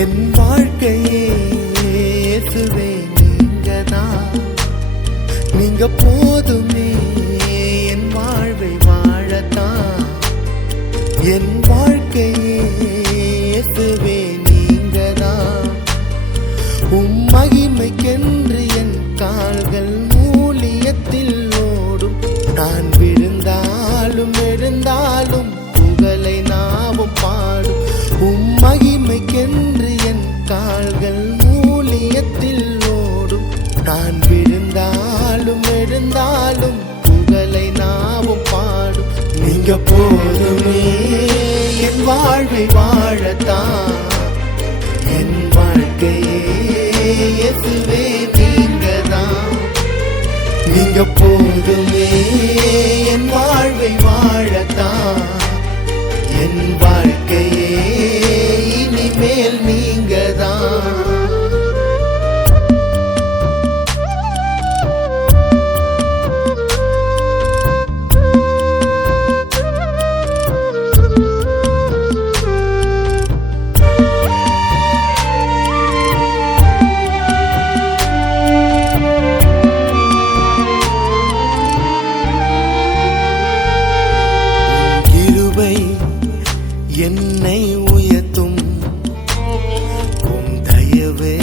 என் வாழ்க்கையே இயேசுவே நீங்கதான், நீங்க போதுமே என் வாழ்வை வாழத்தான். என் வாழ்க்கையே இயேசுவே நீங்கதான், உம் மகிமைக்கென்று என் கால்கள் ஊழியத்தில் ஓடும். நான் விழுந்தாலும் எழுந்தாலும் புகழை நாவும் பாடும். உம் மகிமைக்கென்று என் கால்கள் ஊழியத்தில் ஓடும். நான் விழுந்தாலும் எழுந்தாலும் புகழை நாவும் பாடும். நீங்க போதுமே என் வாழ்வை வாழத்தான். என் வாழ்க்கையே இயேசுவே நீங்கதான், நீங்க போதுமே என் வாழ்வை வாழத்தான். என் வாழ்க்கையே இனிமேல் நீங்கதான். என்னை உயர்த்தும் உம் தயவே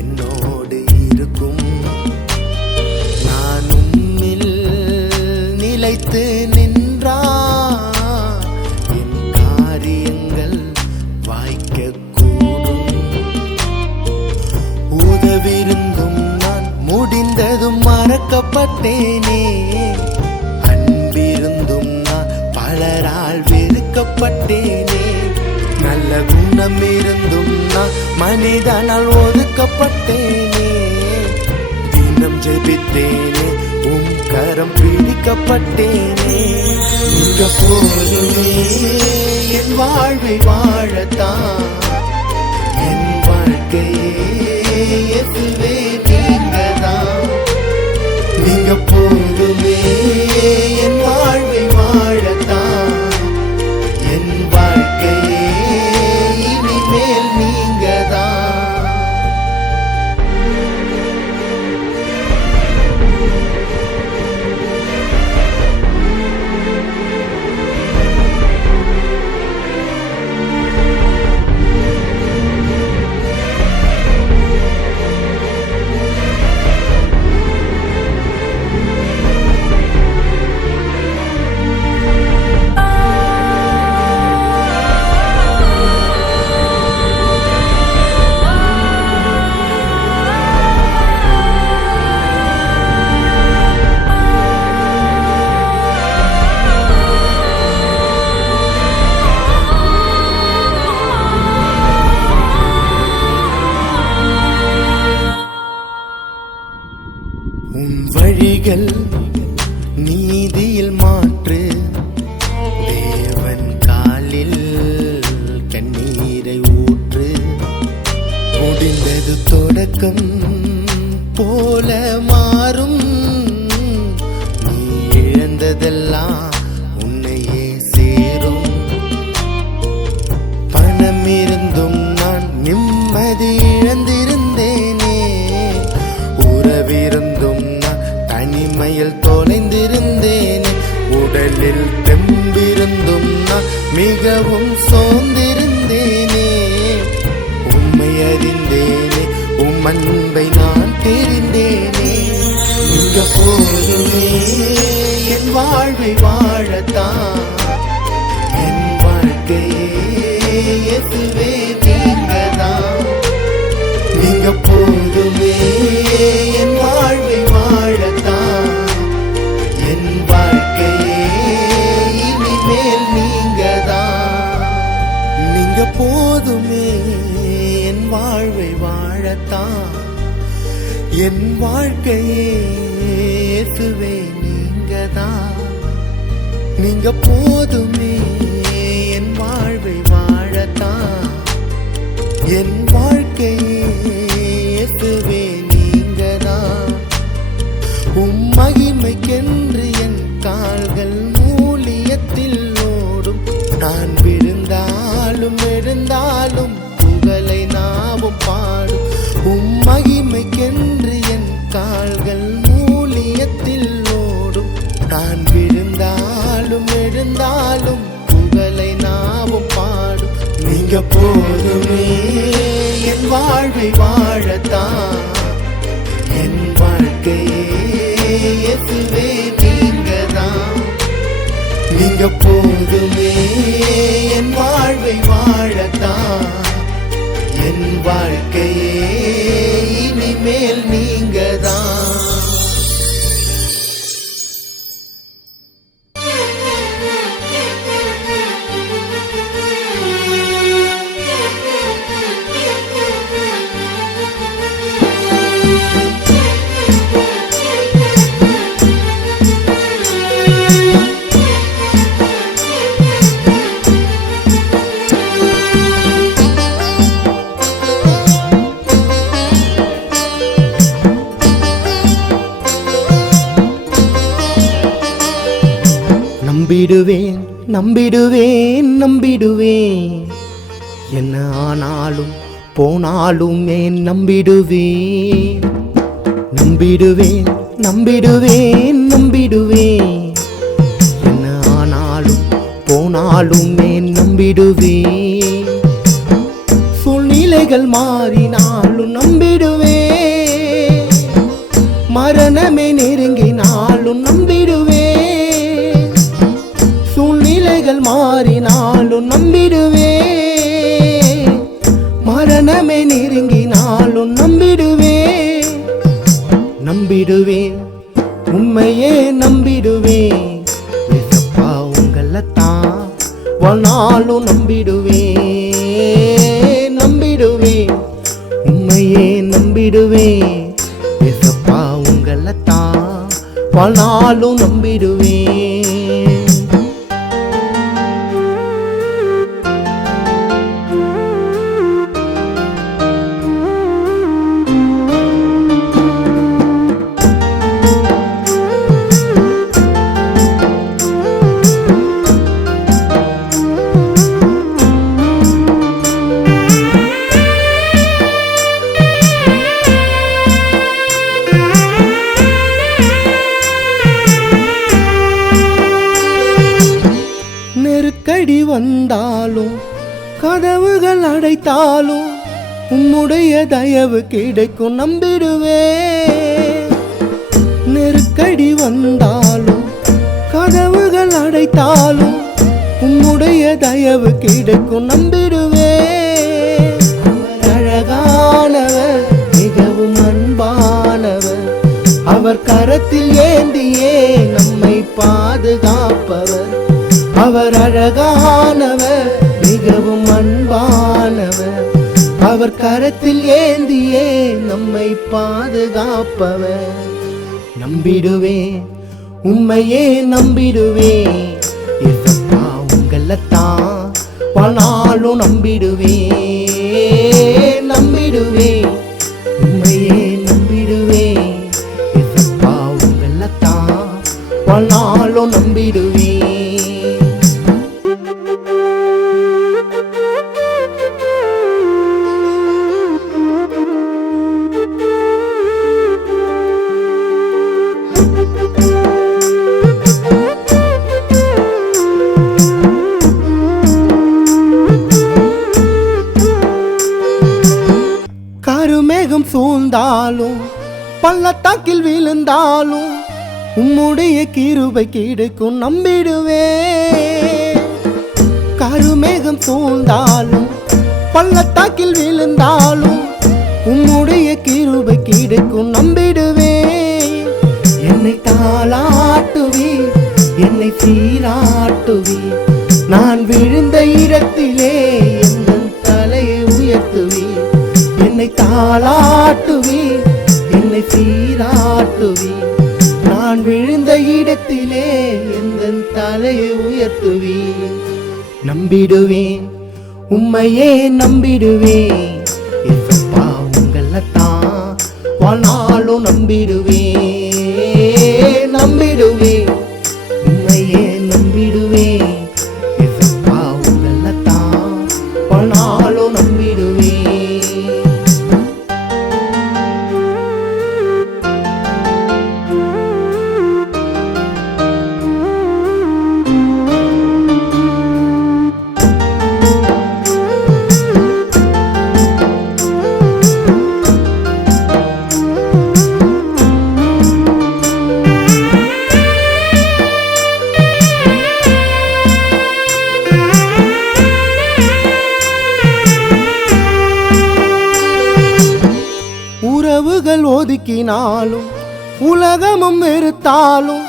என்னோடு இருக்கும். நான் உம்மில் நிலைத்து நின்றா என் காரியங்கள் வாய்க்கக்கூடும். உதவிருந்தும் நான் முடிந்ததும் மறக்கப்பட்டேனே. அன்பிருந்தும் நான் பலரால் வெறுக்கப்பட்டேனே. நல்ல குணம் இருந்தும் நான் மனிதனால் ஒதுக்கப்பட்டேனே. தினம் ஜெபித்தேனே, உம் கரம் பிடிக்கப்பட்டேனே. நீங்க போதுமே என் வாழ்வை வாழத்தான். என் வாழ்க்கையே இயேசுவே நீங்கதான், நீங்க போதுமே என் வாழ்வை வாழத்தான். என் வாழ்க்கையே இனிமேல் நீங்கதான். உன் வழிகள் நீதியில் மாற்று. தேவன் காலில் கண்ணீரை ஊற்று. முடிந்தது தொடக்கம் போல மாறும். நீ இழந்ததெல்லாம் உன்னையே சேரும். பணம் இருந்தும் நான் நிம்மதி இழந்திருந்தேனே. உறவிருந்தும் தனிமையில் தொலைந்திருந்தேனே. உடலில் தெம்பிருந்தும் நான் மிகவும் சோர்ந்திருந்தேனே. உம்மை அறிந்தேனே, உம் அன்பை நான் தெரிந்தேனே. நீங்க போதுமே என் வாழ்வை வாழத்தான். என் வாழ்க்கையே இயேசுவே நீங்கதான், நீங்க போதுமே என் வாழ்வை வாழத்தான். என் என் வாழ்க்கையே இயேசுவே நீங்கதான், நீங்க போதுமே என் வாழ்வை வாழத்தான். என் வாழ்க்கையே இயேசுவே நீங்கதான், உம் மகிமைக்கென்று என் கால்கள் ஊழியத்தில் ஓடும். நான் விழுந்தாலும் எழுந்தாலும் புகழை நாவும் பாடும். உம் மகிமைக்கென்று என் கால்கள் ஊழியத்தில் ஓடும். நான் விழுந்தாலும் எழுந்தாலும் புகழை நாவும் பாடும். நீங்க போதுமே என் வாழ்வை வாழத்தான். என் வாழ்க்கையே இயேசுவே நீங்கதான், நீங்க போதுமே என் வாழ்வை வாழத்தான். என் வாழ்க்கையே இனிமேல் நீங்கதான். நம்பிடுவேன் நம்பிடுவேன் நம்பிடுவேன், என்ன ஆனாலும் போனாலும் ஏன் நம்பிடுவேன். நம்பிடுவேன் நம்பிடுவேன் நம்பிடுவேன், என்ன ஆனாலும் போனாலும் ஏன் நம்பிடுவேன். சூழ்நிலைகள் மாறினாலும் நம்பிடுவேன், மரணமே நெருங்கினாலும் நம்பிடுவேன். சூழ்நிலைகள் மாறினாலும் நம்பிடுவேன், மரணமே நெருங்கினாலும் நம்பிடுவேன். நம்பிடுவேன் உண்மையே நம்பிடுவேன், ஏசப்பா உங்களைத்தான் வாழ்நாளும் நம்பிடுவேன். நம்பிடுவேன் உண்மையே நம்பிடுவேன், ஏசப்பா உங்களைத்தான் வாழ்நாளும் நம்பிடுவேன். நெருக்கடி வந்தாலும் கதவுகள் அடைத்தாலும் உம்முடைய தயவு கிடைக்கும் நம்பிடுவேன். நெருக்கடி வந்தாலும் கதவுகள் அடைத்தாலும் உம்முடைய தயவு கிடைக்கும் நம்பிடுவேன். அழகானவர் மிகவும் அன்பானவர், அவர் கரத்தில் ஏந்தியே நம்மை பாதுகாப்பவர். அவர் அழகானவர் மிகவும் அன்பானவர், அவர் கரத்தில் ஏந்தியே நம்மை பாதுகாப்பவர். நம்பிடுவேன் உண்மையே நம்பிடுவேன், ஏசப்பா உங்களைத்தான் வாழ்நாளும் நம்பிடுவேன். நம்பிடுவேன் உண்மையே நம்பிடுவேன், ஏசப்பா உங்களைத்தான் வாழ்நாளும் நம்பிடுவேன். கருமேகம் சூழ்ந்தாலும் பள்ளத்தாக்கில் விழுந்தாலும் உம்முடைய கிருபை கிடைக்கும் நம்பிடுவேன். கருமேகம் சூழ்ந்தாலும் பள்ளத்தாக்கில் விழுந்தாலும் உம்முடைய கிருபை கிடைக்கும் நம்பிடுவேன். என்னை தாளாட்டுவி, என்னை சீராட்டுவி, நான் விழுந்த இடத்திலே என் தலையை உயர்த்துவி. என்னை தாளாட்டுவி, என்னை உயர்த்துவி. நான் விழுந்த இடத்திலே எந்த தலையை உயர்த்துவி. நம்பிடுவேன், உம்மையே நம்பிடுவேன். ஏசப்பா உங்களைத்தான் வாழ்நாளும் நம்பிடுவேன். நம்பிடுவேன், உம்மையே நம்பிடுவேன். ஏசப்பா உங்களைத்தான் வாழ்நாளும் நம்பிடுவேன். உறவுகள் ஒதுக்கினாலும் உலகமும் வெறுத்தாலும்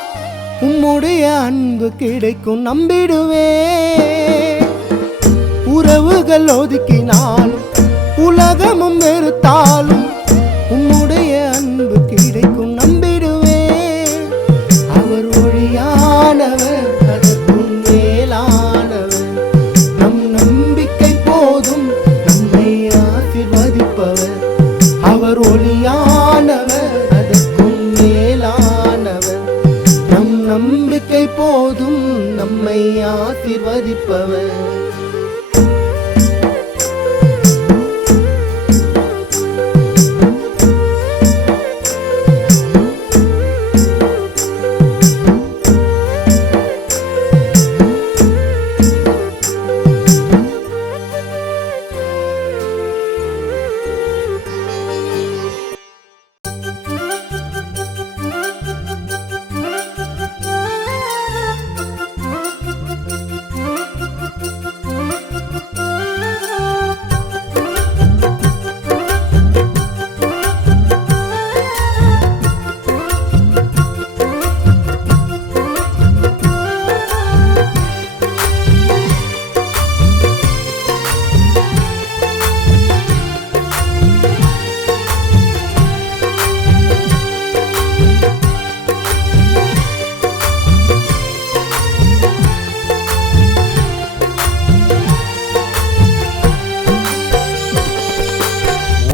உம்முடைய அன்பு கிடைக்கும் நம்பிடுவேன். உறவுகள் ஒதுக்கினாலும் உலகமும் வெறுத்தாலும் உம்முடைய அன்பு கிடைக்கும் நம்பிடுவேன். அவர் ஒளியானவர், அதற்கும் மேலானவர். நம் நம்பிக்கை போதும் நம்மை ஆசீர்வதிப்பவர். அவர் ஒளியானவர், அதற்கும் மேலானவர். நம் நம்பிக்கை போதும் நம்மை ஆசீர்வதிப்பவர்.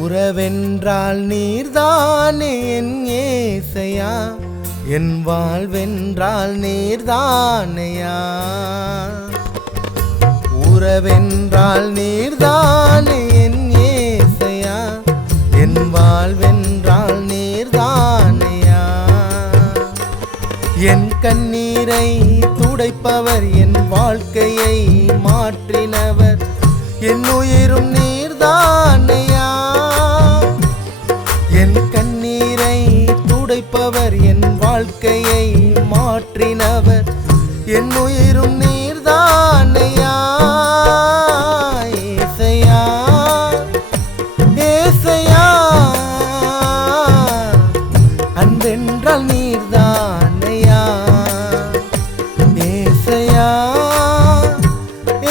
உறவென்றால் நீர்தானே என் ஏசையா, என் வாழ்வென்றால் நீர்தானையா. உறவென்றால் நீர்தானே என் ஏசையா, என் வாழ்வென்றால் நீர்தானையா. என் கண்ணீரை துடைப்பவர், என் வாழ்க்கையை மாற்றினவர், என் உயிரும் நீர்தானையா. என் கண்ணீரை துடைப்பவர், என் வாழ்க்கையை மாற்றினவர், என் உயிரும் நீர்தானையா. ஏசையா, ஏசையா, அன்பென்றால் நீர்தானையா. ஏசையா,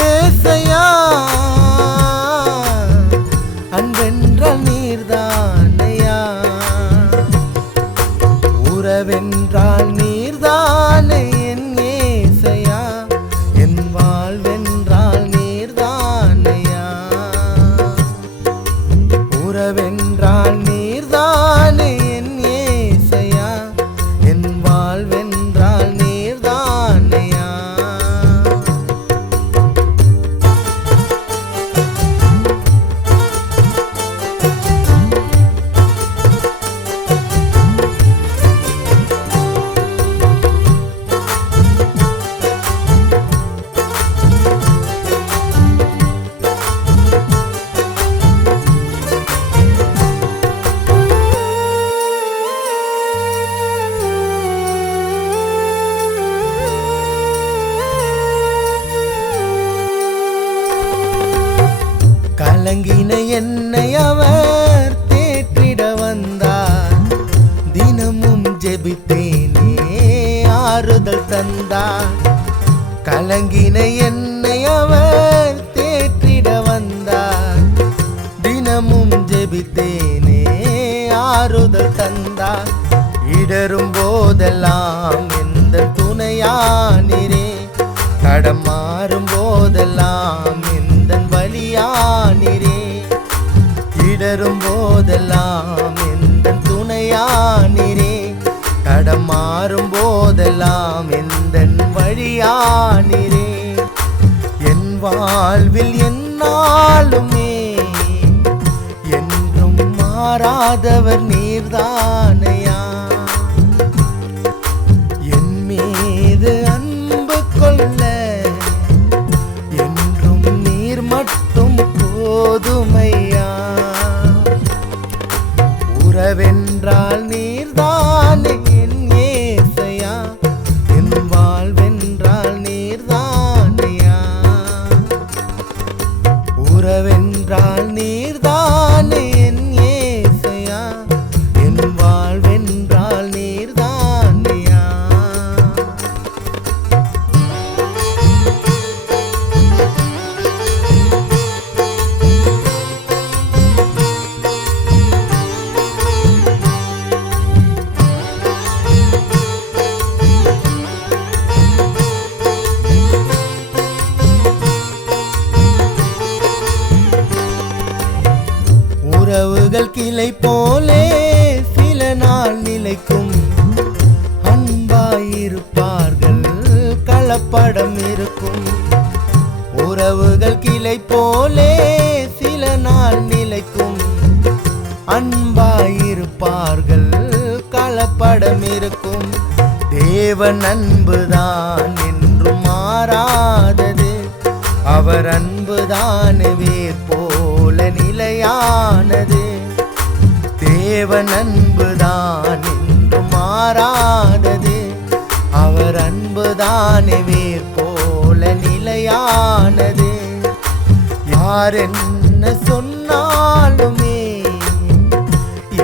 ஏசையா, அன்பென்றால் நீர்தானையா. உறவென்றால் நீர்தானே என் ஏசையா, என் வாழ்வென்றால் நீர்தானையா. உறவென்றால் நீர்தானே என் ஏசையா, என் வாழ்வென்றால் நீர்தானையா. கலங்கின என்னை அவர் தேற்றிட வந்தார். தினமும் ஜெபித்தேனே ஆறுதல் தந்தார். கலங்கின என்னை அவர் தேற்றிட வந்தார். தினமும் ஜெபித்தேனே ஆறுதல் தந்தார். இடரும் போதெல்லாம் எந்த துணையானிரே, தடம் மாறும் போதெல்லாம் எந்த வழியானிரே, இடரும் போதெல்லாம் எந்த துணையானிரே, தடம் மாறும் போதெல்லாம் எந்த வழியானிரே. என் வாழ்வில் என்னாலுமே என்றும் மாறாதவர் நீர்தானையா, என் மீது அன்பு கொள்ள என்றும் நீர் மட்டும் போதுமையா. உறவென்றால் நீர்தானே என் ஏசையா, என் வாழ்வென்றால் நீர்தானையா. உறவென்றால் நீர்தானே என் ஏசையா, என் வாழ்வென்றால் நீர்தானையா. உறவுகள் கிளை போலே சில நாள் நிலைக்கும், அன்பாயிருப்பார்கள் கலப்படம் இருக்கும். உறவுகள் கிளை போலே சில நாள் நிலைக்கும், அன்பாயிருப்பார்கள் கலப்படம் இருக்கும். தேவன் அன்புதான் என்றும் மாறாதது, அவர் அன்புதான் வேர் போல நிலையானது. தேவன் அன்புதான் என்றும் மாறாதது, அவர் அன்புதான் வேர் போல நிலையானது. யார் என்ன சொன்னாலுமே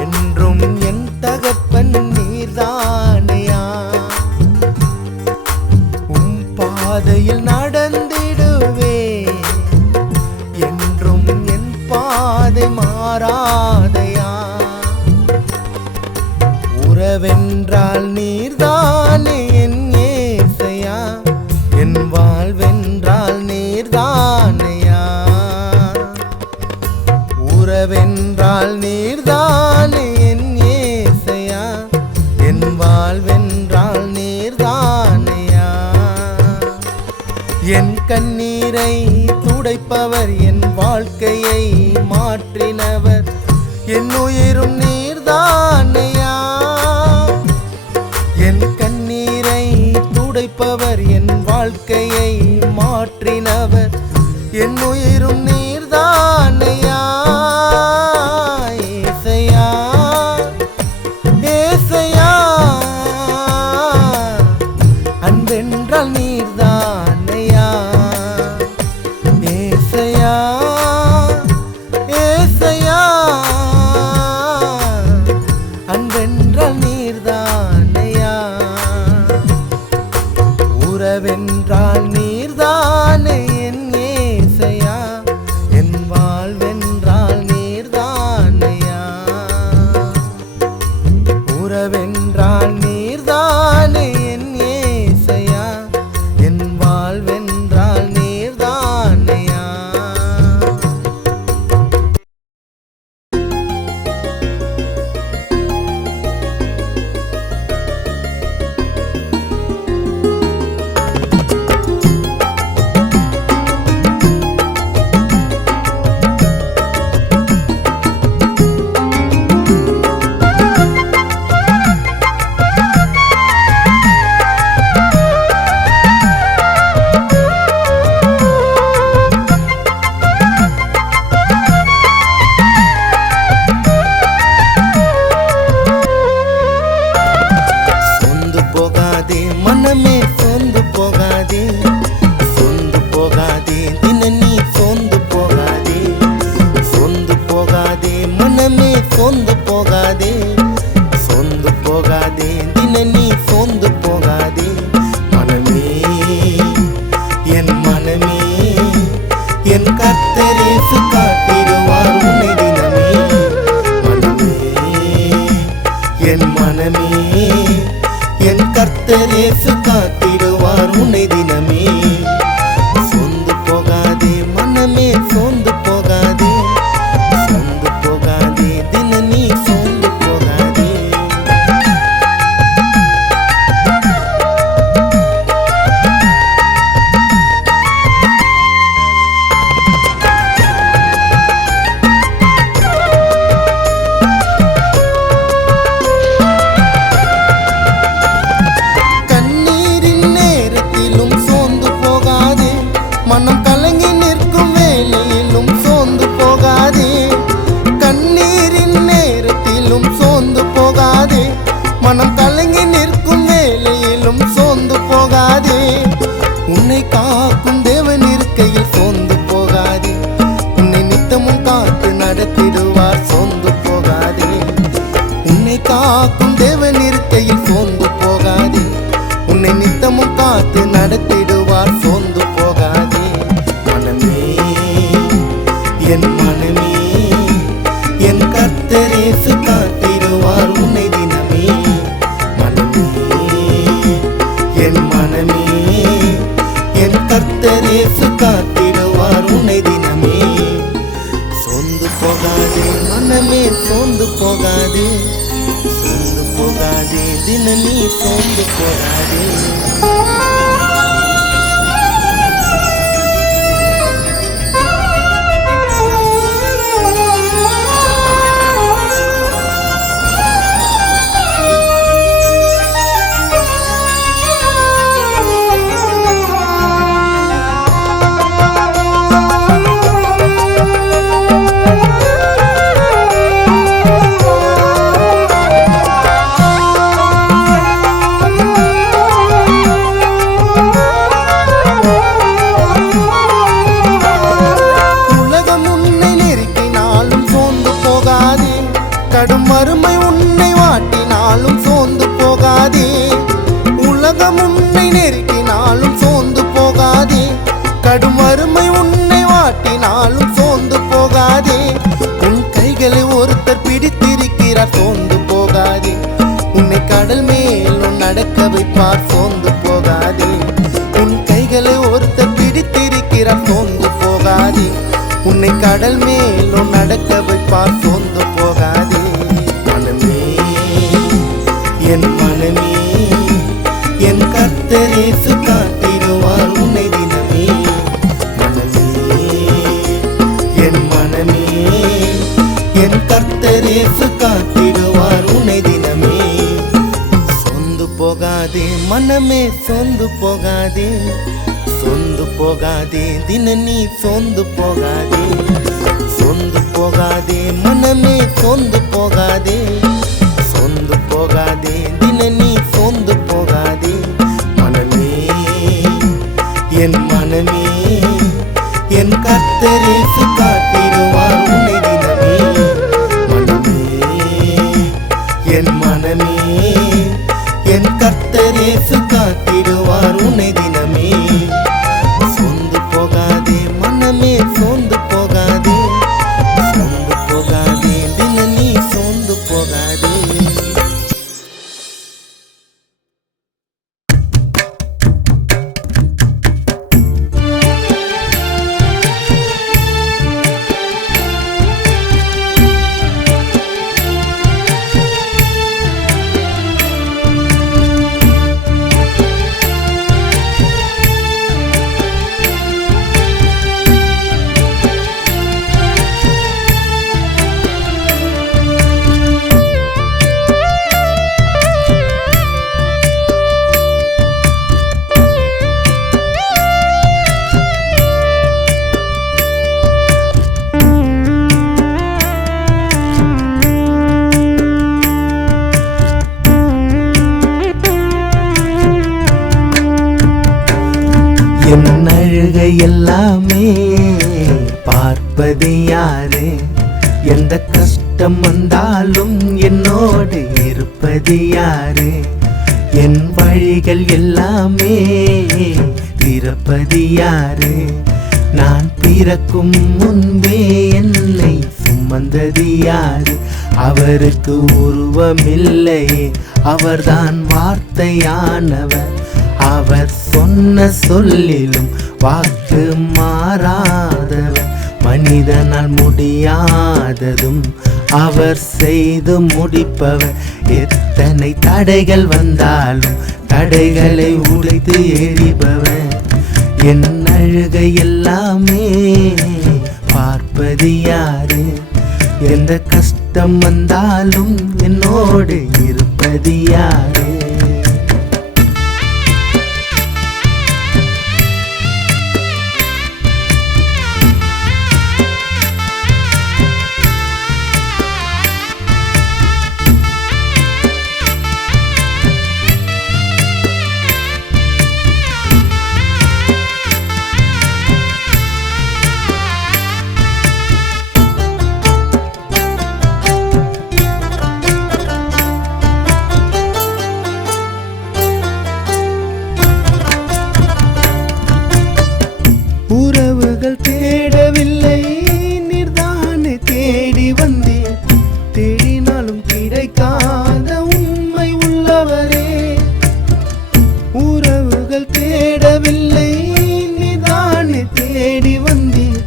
என்றும் என் தகப்பன் நீர்தானையா. உம் பாதையில் நடந்திடுவே என்றும் என் பாதை மாறாதையா. உறவென்றால் நீர்தானே என் ஏசையா, என் வாழ்வென்றால் நீர்தானையா. உறவென்றால் நீர்தானே என் ஏசையா, என் வாழ்வென்றால் நீர்தானையா. என் கண்ணீரை துடைப்பவர், என் வாழ்க்கையை மாற்றினவர், என் உயிரும் நீர்தானையா. என் கண்ணீரை துடைப்பவர், என் வாழ்க்கையை மாற்றினவர், என் உயிரும் நீர்தானையா. ஏசையா ஏசையா, அன்பென்றால் நீர்தானையா. ஏசையா ஏசையா, அன்பென்றால் நீர்தானையா. உறவென்றால் நீர்தானே என் ஏசையா, என் வாழ்வென்றால் நீர்தானையா. உறவென்றால் நீர்தானே என் ஏசையா, என் வாழ்வென்றால் நீர்தானையா. கர்த்தரேசு காத்திடுவார் உன்னை தினமே. சோர்ந்து போகாதே மனமே, சோர்ந்து போகாதே, சோர்ந்து போகாதே, தின நீ சோர்ந்து போகாதே. கண்ணீரின் நேரத்திலும் சோர்ந்து போகாதே, மனம் கலங்கி நிற்கும் வேளையிலும் சோர்ந்து போகாதே. கண்ணீரின் நேரத்திலும் சோர்ந்து போகாதே, மனம் கலங்கி நிற்கும் வேளையிலும் சோர்ந்து போகாதே. உன்னை காக்கும் தேவன் இருக்கையில் சோர்ந்து போகாதே, உன்னை நித்தமும் காத்து நடத்திடுவார் சோர்ந்து போகாதே. உன்னை காக்கும் தேவன் இருக்கையில் சோர்ந்து போகாதே, உன்னை நித்தமும் காத்து நடத்திடுவார் சோர்ந்து போகாதே. மனமே என் மனமே, என் கர்த்தரேசு காத்திடுவார் உன்னை தினமே. மனமே என் மனமே, என் கர்த்தரேசு காத்திடுவார் உன்னை தினமே. சோர்ந்து போகாதே மனமே, சோர்ந்து போகாதே, சோர்ந்து போகாதே, தின நீ சோர்ந்து போகாதே. கடும் வறுமை உன்னை வாட்டினாலும் சோர்ந்து போகாதே. உலகம் உன்னை நெருக்கினாலும் சோர்ந்து போகாதே. கடும் வறுமை உன்னை வாட்டினாலும் சோர்ந்து போகாதே. உன் கைகளை ஒருத்தர் பிடித்திருக்கிறார் சோர்ந்து போகாதே. உன்னை கடல் மேலும் நடக்க வைப்பார் சோர்ந்து போகாதே. உன் கைகளை ஒருத்தர் பிடித்திருக்கிறார் சோர்ந்து போகாதே. உன்னை கடல் மேலும் நடக்க வைப்பார் சோர்ந்து போகாதே. மனமே என் மனமே, என் கர்த்தரேசு காத்திடுவார் உன்னை தினமே. மனமே என் மனமே, என் கர்த்தரேசு காத்திடுவார் உன்னை தினமே. சோர்ந்து போகாதே மனமே, சோர்ந்து போகாதே, சோர்ந்து போகாதே, தின நீ சோர்ந்து போகாதே. சோர்ந்து போகாதே மனமே, சோர்ந்து போகாதே, சோர்ந்து போகாதே, தின நீ சோர்ந்து போகாதே. மனமே என் மனமே, என் கர்த்தரேசு காத்திடுவார் உன்னை தினமே. மனமே என் மனமே, என் கர்த்தரேசு காத்திடுவார் உன்னை தினமே. சோர்ந்து போகாதே மனமே, சோர்ந்து போகாதே, சோர்ந்து போகாதே, தின நீ சோர்ந்து போகாதே. என் அழுகை எல்லாமே பார்ப்பது யாரு? எந்த கஷ்டம் வந்தாலும் என்னோடு இருப்பது யாரு? என் வழிகள் எல்லாமே திறப்பது யாரு? நான் பிறக்கும் முன்பே என்னை சுமந்தது யாரு? அவருக்கு உருவமில்லையே, அவர்தான் வார்த்தையானவர். அவர் சொன்ன சொல்லிலும் வாக்கு மாறாதவர். மனிதனால் முடியாததும் அவர் செய்து முடிப்பவர். எத்தனை தடைகள் வந்தாலும் தடைகளை உடைத்து எறிபவர். என் அழுகை எல்லாமே பார்ப்பது யாரு? எந்த கஷ்டம் வந்தாலும் என்னோடு இருப்பது யாரு? உறவுகள் தேடவில்லை, நீர்தானே தேடி வந்தேன். தேடினாலும் கிடைக்காத உண்மை உள்ளவரே. உறவுகள் தேடவில்லை, நீர்தானே தேடி வந்தேன்.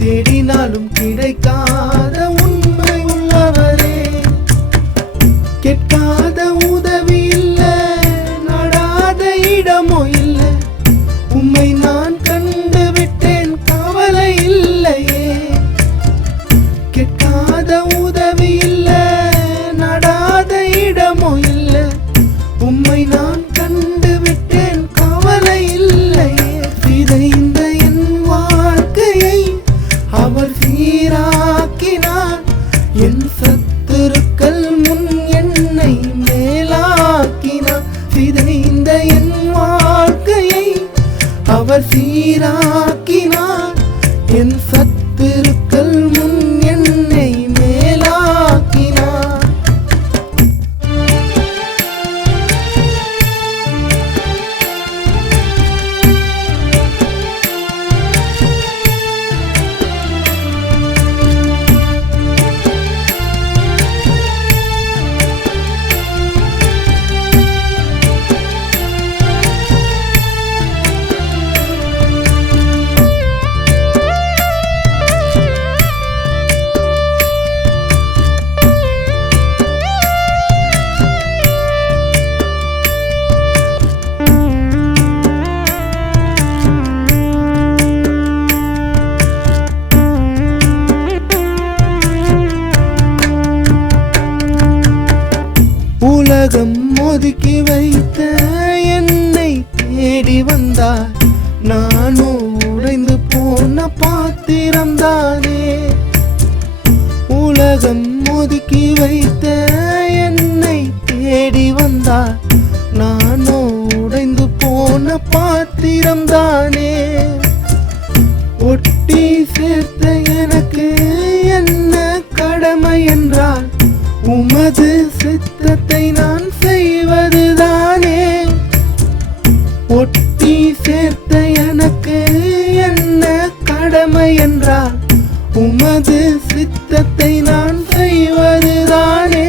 தேடினாலும் கிடைக்காத உண்மை உள்ளவரே. கேட்காத உதவி இல்லை, நாடாத இடமோ இல்லை. உம்மை நான் கண்டு விட்டேன், கவலை இல்லையே. கேட்காத உதவி இல்லை, நடாத இடமோ இல்லை. உம்மை நான் கண்டு விட்டேன், கவலை இல்லையே. சிதைந்த என் வாழ்க்கையை அவர் சீராக்கினார். என் சத்துருக்கள் முன் என்னை மேலாக்கினார். சிதைந்த என் வாழ்க்கையை அவர் சீராக்கினார். என் சத்துருக்கள் முன் என்னை மேலாக்கினார். உலகம் ஒதுக்கி வைத்த என்னை தேடி வந்தார். நானும் உடைந்து போன பாத்திரம்தானே. உலகம் ஒதுக்கி வைத்த என்னை தேடி வந்தார். நானும் உடைந்து போன பாத்திரம்தானே. ஒட்டி சேர்த்த எனக்கு என்ன கடமை என்றால் உமது சித்தத்தை நான் செய்வதுதானே. ஒட்டி சேர்த்த எனக்கு என்ன கடமை என்றால் உமது சித்தத்தை நான் செய்வதுதானே.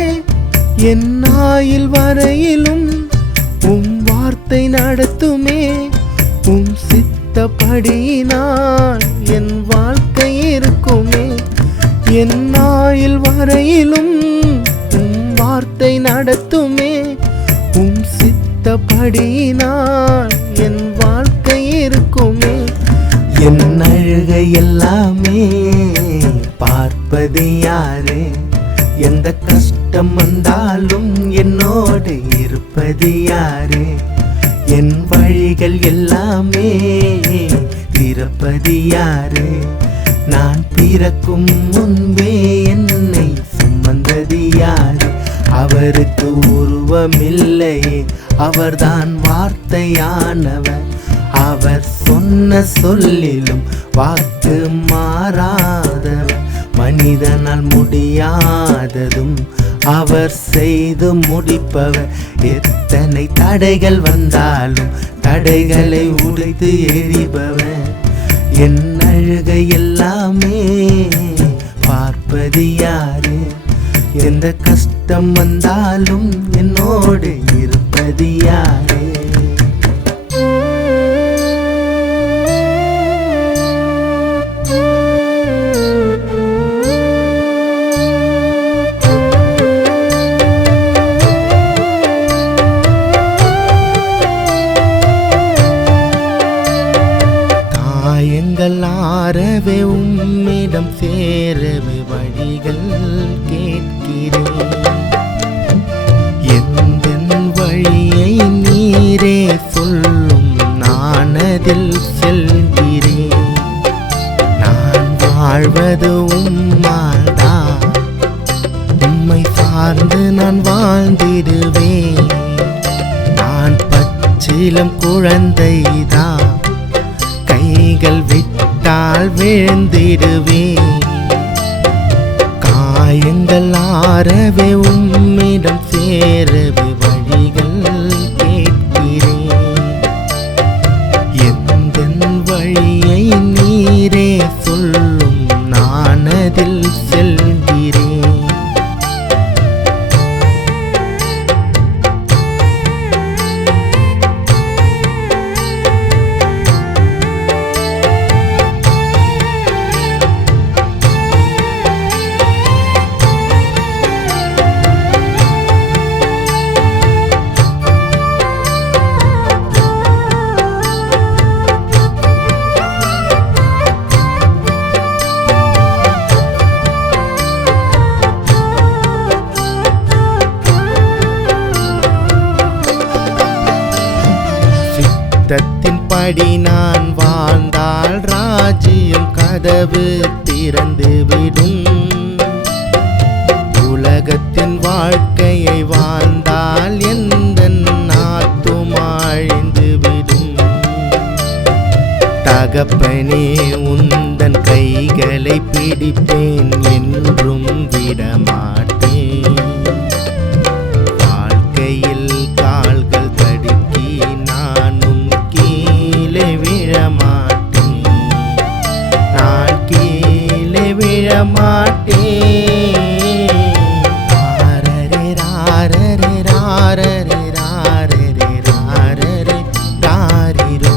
என் ஆயுள் வரையிலும் உம் வார்த்தை நடத்துமே. உம் சித்தப்படியினால் என் வாழ்க்கை இருக்குமே. என் ஆயுள் வரையிலும் வார்த்தை நடத்துமே. உம் சித்தப்படியினால் என் வாழ்க்கை இருக்குமே. என் அழுகை எல்லாமே பார்ப்பது யாரு? எந்த கஷ்டம் வந்தாலும் என்னோடு இருப்பது யாரு? என் வழிகள் எல்லாமே திறப்பது யாரு? நான் பிறக்கும் முன்பே என்னை சுமந்தது யாரு? அவருக்கு உருவமில்லையே, அவர்தான் வார்த்தையானவர். அவர் சொன்ன சொல்லிலும் வாக்கு மாறாதவர். மனிதனால் முடியாததும் அவர் செய்து முடிப்பவர். எத்தனை தடைகள் வந்தாலும் தடைகளை உடைத்து எறிபவர். என் அழுகை எல்லாமே பார்ப்பது யாரு? எந்த கஷ்டம் வந்தாலும் என்னோடு இருப்பது யாரே? காயங்கள் ஆறவே உம்மிடம் சேரவே வழிகள் கேட்கிறேன். எந்த வழியை நீரே சொல்லும், நான் அதில் செல்கிறேன். நான் வாழ்வது உம்மால்தான், உம்மை சார்ந்து நான் வாழ்ந்திடுவேன். நான் பச்சிலம் குழந்தைதான், கைகள் விட்டால் விழுந்திடுவேன். காயங்கள் ஆறவே உம்மிடம் சேரவே வழிகள் கேட்கிறேன். எந்த வழியை நீரே சொல்லும், நான் அதில் செல்கிறேன். சித்தத்தின்படி நான் வாழ்ந்தால் ராஜ்யம் கதவு திறந்துவிடும். உலகத்தின் வாழ்க்கையை வாழ்ந்தால் எந்த ஆத்துமா அழிந்துவிடும். தகப்பனே, உந்தன் கைகளை பிடிப்பேன், என்றும் விடமாட்டேன். வாழ்க்கையில் கால்கள் தடுக்கி நானும் கீழே விழமாட்டேன். நான் கீழே விழமாட்டேன். ராரரே ராரரே ராரரே ராரரே ராரரே ராரிரோ.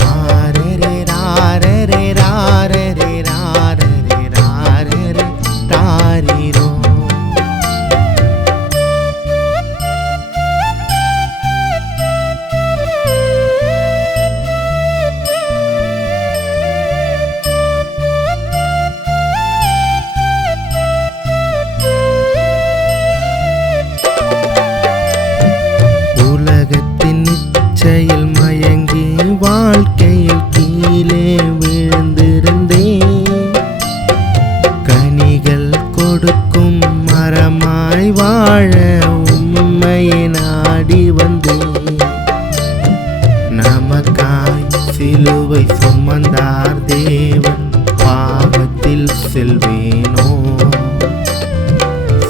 ராரரே ராரரே ராரரே ராரரே ராரரே ராரிரோ. உலகத்தின் இச்சையில் மயங்கி வாழ்க்கையில் கீழே விழுந்திருந்தேன். கனிகள் கொடுக்கும் மரமாய் வாழ உம்மையை நாடி வந்தேன். நமக்காய் சிலுவை சுமந்தார் தேவன், பாவத்தில் செல்வேனோ?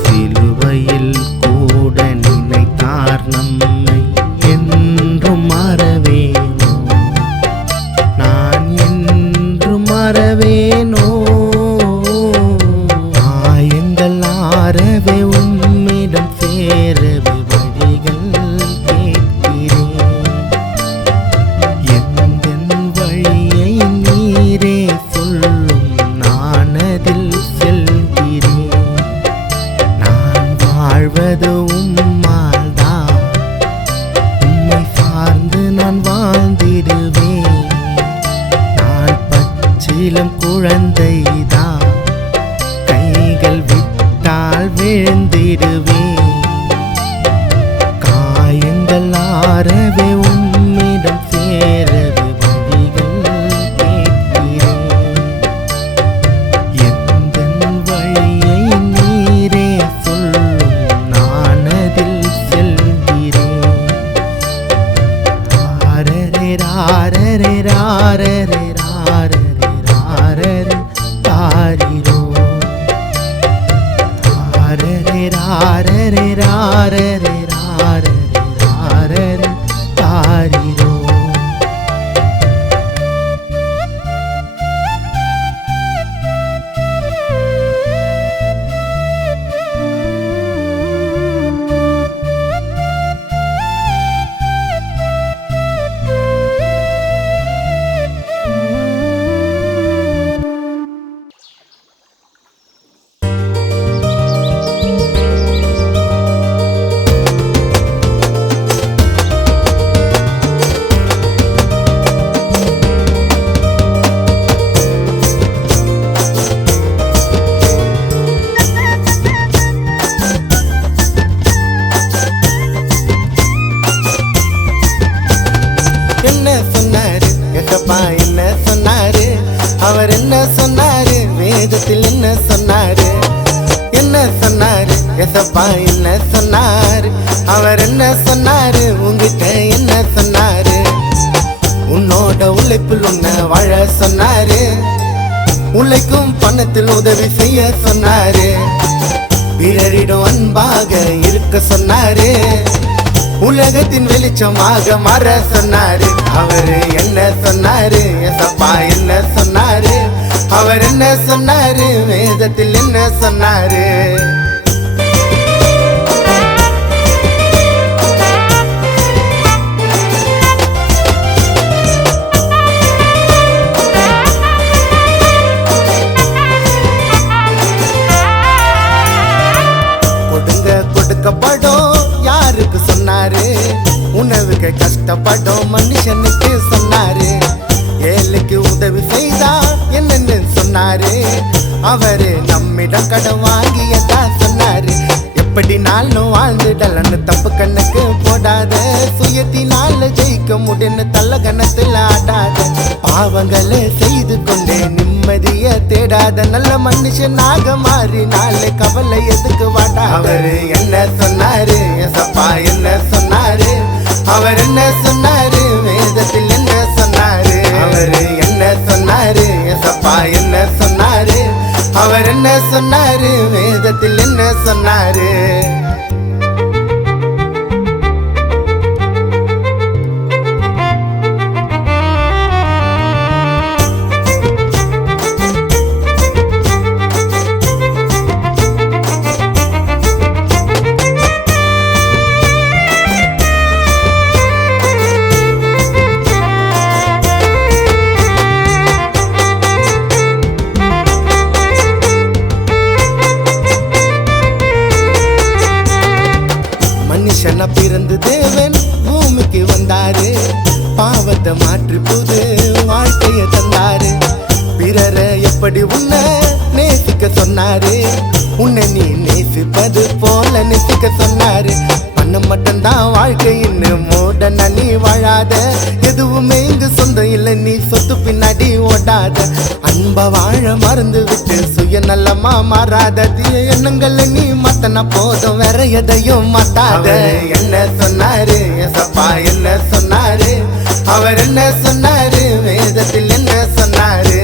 சிலுவையில் கூட நினைத்தார் நம்மை, என்றும் மறவேனோ? நான் என்றும் மறவேனோ? காயங்கள் ஆறவே உம்மிடம் சேரவே வழிகள் கேட்கிறேன். எந்த வழியை நீரே சொல்லும், நான் அதில் செல்கிறேன். நான் வாழ்வது உம்மால்தான், உம்மை சார்ந்து நான் வாழ்ந்திடுவேன். நான் பச்சிலம் குழந்தைதான், கைகள் விட்டால் விழுந்திடுவேன். காயங்கள் ஆறவே உம்மிடம் சேரவே வழிகள் கேட்கிறேன். எந்த வழியை நீரே சொல்லும், நான் அதில் செல்கிறேன். ராரரே ராரரே ராரரே ராரரே ராரரே ராரிரோ. ராரரே ராரரே ராரரே ராரரே ராரரே ராரிரோ. ஏசப்பா என்ன சொன்னாரு, அவர் என்ன சொன்னாரு, உங்கிட்ட என்ன சொன்னாரு? உன்னோட உழைப்பில் உன்னை வாழ சொன்னாரு, உழைக்கும் பணத்தில் உதவி செய்ய சொன்னாரு, பிறரிடம் அன்பாக இருக்க சொன்னாரு, உலகத்தின் வெளிச்சமாக மாற சொன்னாரு. அவரு என்ன சொன்னாரு, ஏசப்பா என்ன சொன்னாரு, அவர் என்ன சொன்னாரு, வேதத்தில் என்ன சொன்னாரு? கொடுக்கப்படும் யாருக்கு சொன்னாரு, உணவுக்கு கஷ்டப்படும் மனுஷனுக்கு சொன்னாரு, ஏழைக்கு உதவி செய்தா என்னன்னு சொன்னாரு, அவரு நம்மிடம் கடன் வாங்கியதா சொன்னாரு. எப்படி நாளும் வாழ்ந்துடலன்னு தப்பு கண்ணுக்கு போடாத, சுயத்தினால ஜெயிக்க முடியும்னு தள்ள கணத்துல ஆடாத, பாவங்களை செய்து கொண்டே நிம்மதிய தேடாத, நல்ல மனுஷனாக மாறி நாளை கவலை எதுக்கு வாடா. அவரு என்ன சொன்னாரு, ஏசப்பா என்ன சொன்னாரு, அவர் என்ன சொன்னாரு, வேதத்தில் என்ன சொன்னாரு? அவரு என்ன சொன்னாரு, ஏசப்பா என்ன சொன்னாரு, அவர் என்ன சொன்னாரு, வேதத்தில் என்ன சொன்னாரு? மனுஷனா பிறந்து தேவன் பூமிக்கு வந்தாரு, பாவத்தை மாற்றி புது வாழ்க்கைய தந்தாரு, பிறரை எப்படி உன்னை நேசிக்க சொன்னாரு, உன்னை நீ நேசிப்பது போல நேசிக்க சொன்னாரு. பணம் மட்டும்தான் வாழ்க்கைன்னு மூட நீ வாழாத, எதுவுமே இங்கு சொந்தம் இல்லை, நீ சொத்து பின்னாடி ஓடாத, அன்ப வாழ மறந்து விட்டு சுயநலமா மாறாத, தீய எண்ணங்களை நீ மாத்தன போதும், வேற எதையும் மாத்தாத. என்ன சொன்னாரு, ஏசப்பா என்ன சொன்னாரு, அவர் என்ன சொன்னாரு, வேதத்தில் என்ன சொன்னாரு?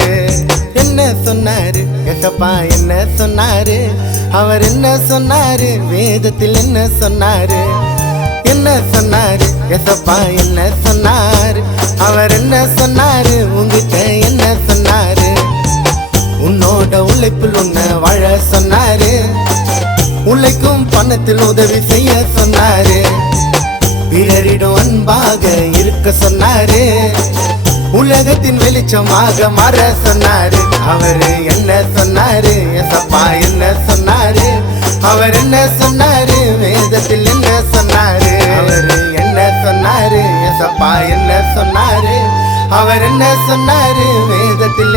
என்ன சொன்னாரு, ஏசப்பா என்ன சொன்னாரு, அவர் என்ன சொன்னாரு, வேதத்தில் என்ன சொன்னாரு? என்ன சொன்னாரு, ஏசப்பா என்ன சொன்னாரு, அவர் என்ன சொன்னாரு, உங்கிட்ட என்ன சொன்னாரு? உன்னோட உழைப்பில் உன்னை வாழ சொன்னாரு, உழைக்கும் பணத்தில் உதவி செய்ய சொன்னாரு, பிறரிடம் அன்பாக இருக்க சொன்னாரு, உலகத்தின் வெளிச்சமாக மாற சொன்னாரு. அவரு என்ன சொன்னாரு, ஏசப்பா என்ன சொன்னாரு, அவர் என்ன சொன்னாரு, வேதத்தில் என்ன சொன்னாரு? அவரு என்ன சொன்னாரு, ஏசப்பா என்ன சொன்னாரு, அவர் என்ன சொன்னாரு, வேதத்தில்